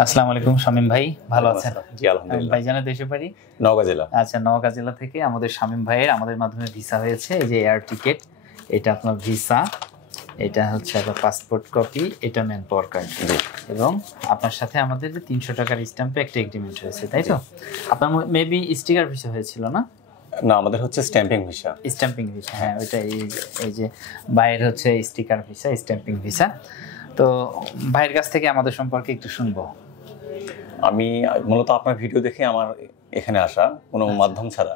আসসালামু আলাইকুম শামীম ভাই, ভালো আছেন? জি আলহামদুলিল্লাহ। ভাইজানের দেশের বাড়ি নওগাঁ জেলা। আচ্ছা, নওগাঁ জেলা থেকে আমাদের শামীম ভাইয়ের আমাদের মাধ্যমে ভিসা হয়েছে। এই যে এয়ার টিকেট, এটা আপনার ভিসা, এটা হচ্ছে আপনার পাসপোর্ট কপি, এটা ম্যান পাওয়ার কার্ড, এবং আপনার সাথে আমাদের 300 টাকার স্ট্যাম্পে একটা এগ্রিমেন্ট হয়েছে, তাই তো? আপনার মেবি স্টিকার ভিসা হয়েছিল না? না, আমাদের হচ্ছে স্ট্যাম্পিং ভিসা। স্ট্যাম্পিং ভিসা, হ্যাঁ ওইটা। এই যে বাইরের হচ্ছে স্টিকার ভিসা, স্ট্যাম্পিং ভিসা। তো ভাইয়ের কাছ থেকে আমাদের সম্পর্কে একটু শুনবো। আমি মূলত আপনার ভিডিও দেখে আমার এখানে আসা, কোনো মাধ্যম ছাড়া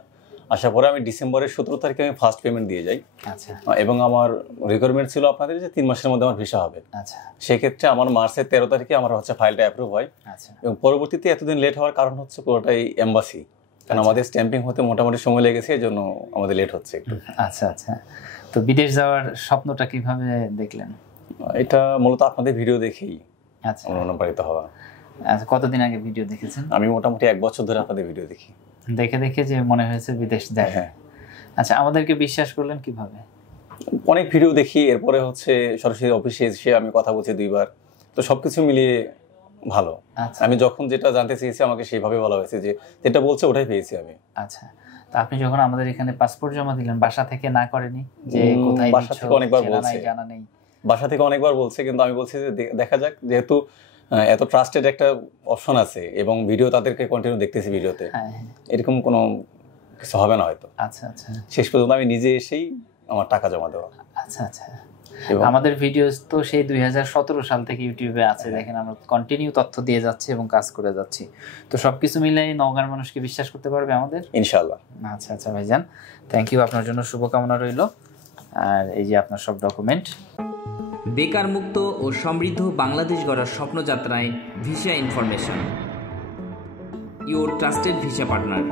আসার পরে আমি ডিসেম্বরের 17 তারিখে আমি ফার্স্ট পেমেন্ট দিয়ে যাই। আচ্ছা। এবং আমার রিকোয়ারমেন্ট ছিল আপনাদের যে 3 মাসের মধ্যে আমার ভিসা হবে। আচ্ছা। সেক্ষেত্রে আমার মার্চের 13 তারিখে আমার হচ্ছে ফাইলটা অ্যাপ্রুভ হয়। আচ্ছা। এবং পরবর্তীতে এতদিন লেট হওয়ার কারণ হচ্ছে পুরোটাই এম্বাসি, কারণ আমাদের স্ট্যাম্পিং হতে মোটামুটি সময় লেগেছে, এই জন্য আমাদের লেট হচ্ছে একটু। আচ্ছা আচ্ছা। তো বিদেশ যাওয়ার স্বপ্নটা কিভাবে দেখলেন? এটা মূলত আপনাদের ভিডিও দেখেই আচ্ছা। অনুপ্রাণিত হওয়া। আচ্ছা, কতদিন আগে ভিডিও দেখেছেন? আমি মোটামুটি 1 বছর ধরে আপনাদের ভিডিও দেখি। দেখে দেখে যে মনে হয়েছে বিদেশ যায়। হ্যাঁ। আচ্ছা, আমাদেরকে বিশ্বাস করলেন কিভাবে? অনেক ভিডিও দেখি, এরপরে হচ্ছে সরাসরি অফিসে এসে আমি কথা বলছি 2 বার, তো সবকিছু মিলিয়ে ভালো। আচ্ছা। আমি যখন যেটা জানতে চেয়েছি আমাকে সেইভাবে বলা হয়েছে, যে যেটা বলছে ওটাই পেয়েছি আমি। আচ্ছা, তো আপনি যখন আমাদের এখানে পাসপোর্ট জমা দিলেন, বাসা থেকে না করেনি যে কোথায় বাসা থেকে অনেকবার বলছে, জানা নেই? বাসা থেকে অনেকবার বলছে, কিন্তু আমি বলছি যে দেখা যাক, যেহেতু এত ট্রাস্টেড একটা অপশন আছে এবং ভিডিও তাদেরকে কন্টিনিউ দেখতেছি ভিডিওতে, এরকম কোনো কিছু হবে না হয়তো। আচ্ছা আচ্ছা। শেষ পর্যন্ত আমি নিজে এসেই আমার টাকা জমা দেওয়া। আচ্ছা আচ্ছা। আমাদের ভিডিও তো সেই 2017 সাল থেকে ইউটিউবে আছে, দেখেন আমরা কন্টিনিউ তথ্য দিয়ে যাচ্ছি এবং কাজ করে যাচ্ছি। তো সবকিছু মিলাই নওগাঁর মানুষকে বিশ্বাস করতে পারবে আমাদের, ইনশাআল্লাহ। আচ্ছা আচ্ছা ভাইজান, থ্যাংক ইউ, আপনার জন্য শুভকামনা রইল। আর এই যে আপনার সব ডকুমেন্ট। বেকার মুক্ত ও সমৃদ্ধ বাংলাদেশ গড়ার স্বপ্নযাত্রায় visa information, your trusted visa partner.